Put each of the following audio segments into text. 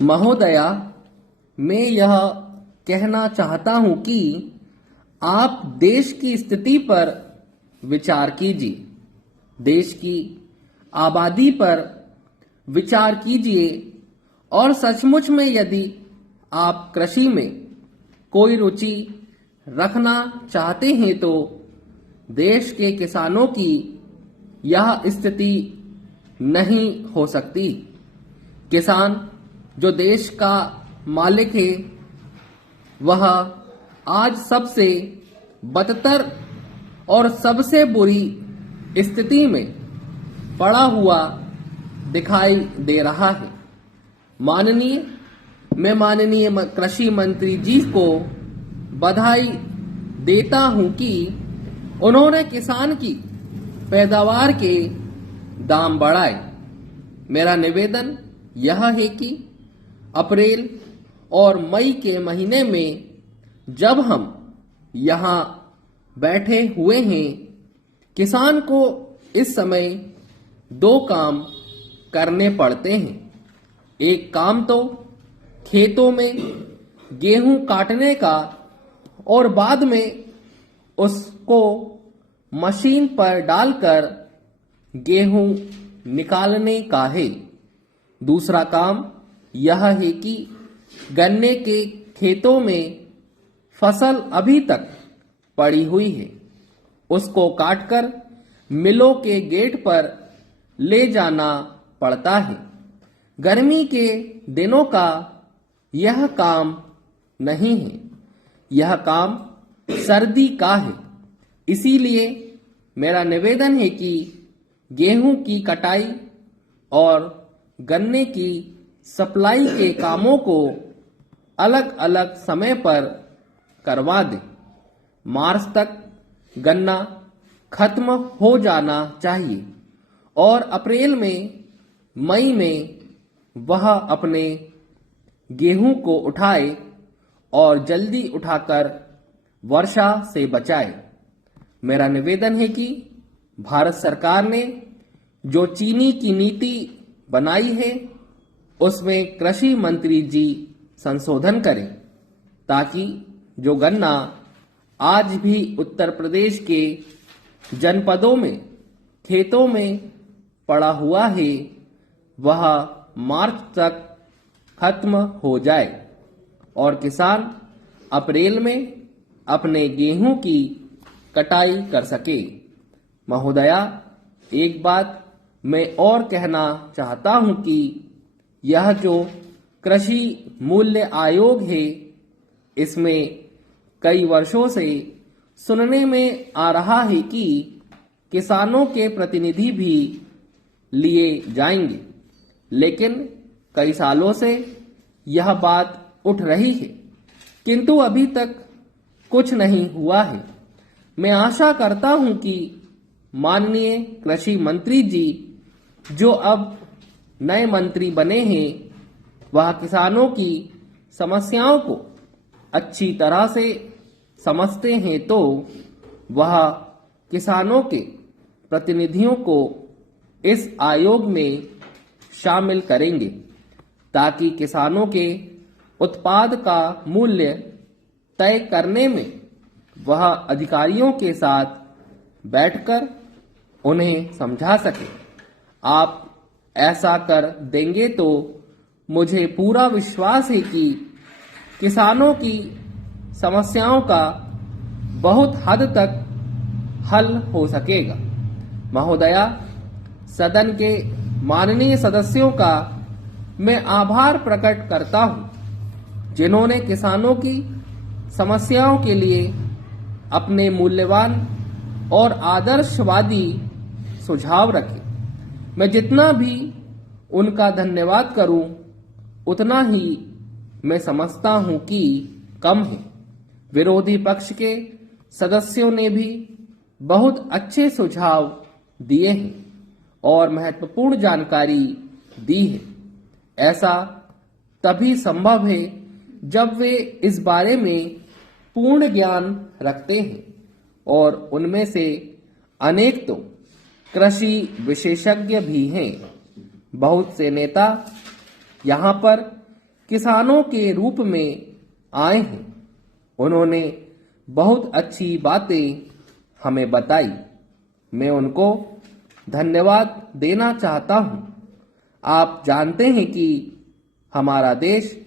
महोदया, मैं यह कहना चाहता हूं कि आप देश की स्थिति पर विचार कीजिए, देश की आबादी पर विचार कीजिए और सचमुच में यदि आप कृषि में कोई रुचि रखना चाहते हैं तो देश के किसानों की यह स्थिति नहीं हो सकती। किसान जो देश का मालिक है वह आज सबसे बदतर और सबसे बुरी स्थिति में पड़ा हुआ दिखाई दे रहा है। मैं माननीय कृषि मंत्री जी को बधाई देता हूं कि उन्होंने किसान की पैदावार के दाम बढ़ाए। मेरा निवेदन यह है कि अप्रैल और मई के महीने में जब हम यहाँ बैठे हुए हैं, किसान को इस समय दो काम करने पड़ते हैं। एक काम तो खेतों में गेहूं काटने का और बाद में उसको मशीन पर डालकर गेहूं निकालने का है। दूसरा काम यह है कि गन्ने के खेतों में फसल अभी तक पड़ी हुई है, उसको काटकर मिलों के गेट पर ले जाना पड़ता है। गर्मी के दिनों का यह काम नहीं है, यह काम सर्दी का है। इसीलिए मेरा निवेदन है कि गेहूं की कटाई और गन्ने की सप्लाई के कामों को अलग अलग समय पर करवा दें। मार्च तक गन्ना खत्म हो जाना चाहिए और अप्रैल में मई में वह अपने गेहूं को उठाए और जल्दी उठाकर वर्षा से बचाए। मेरा निवेदन है कि भारत सरकार ने जो चीनी की नीति बनाई है उसमें कृषि मंत्री जी संशोधन करें ताकि जो गन्ना आज भी उत्तर प्रदेश के जनपदों में खेतों में पड़ा हुआ है वह मार्च तक खत्म हो जाए और किसान अप्रैल में अपने गेहूं की कटाई कर सके। महोदया, एक बात मैं और कहना चाहता हूं कि यह जो कृषि मूल्य आयोग है इसमें कई वर्षों से सुनने में आ रहा है कि किसानों के प्रतिनिधि भी लिए जाएंगे, लेकिन कई सालों से यह बात उठ रही है किंतु अभी तक कुछ नहीं हुआ है। मैं आशा करता हूं कि माननीय कृषि मंत्री जी जो अब नए मंत्री बने हैं वह किसानों की समस्याओं को अच्छी तरह से समझते हैं तो वह किसानों के प्रतिनिधियों को इस आयोग में शामिल करेंगे ताकि किसानों के उत्पाद का मूल्य तय करने में वह अधिकारियों के साथ बैठकर उन्हें समझा सके। आप ऐसा कर देंगे तो मुझे पूरा विश्वास है कि किसानों की समस्याओं का बहुत हद तक हल हो सकेगा। महोदया, सदन के माननीय सदस्यों का मैं आभार प्रकट करता हूं जिन्होंने किसानों की समस्याओं के लिए अपने मूल्यवान और आदर्शवादी सुझाव रखे। मैं जितना भी उनका धन्यवाद करूं उतना ही मैं समझता हूं कि कम है। विरोधी पक्ष के सदस्यों ने भी बहुत अच्छे सुझाव दिए हैं और महत्वपूर्ण जानकारी दी है। ऐसा तभी संभव है जब वे इस बारे में पूर्ण ज्ञान रखते हैं और उनमें से अनेक तो कृषि विशेषज्ञ भी हैं। बहुत से नेता यहाँ पर किसानों के रूप में आए हैं। उन्होंने बहुत अच्छी बातें हमें बताई। मैं उनको धन्यवाद देना चाहता हूँ। आप जानते हैं कि हमारा देश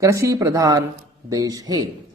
कृषि प्रधान देश है।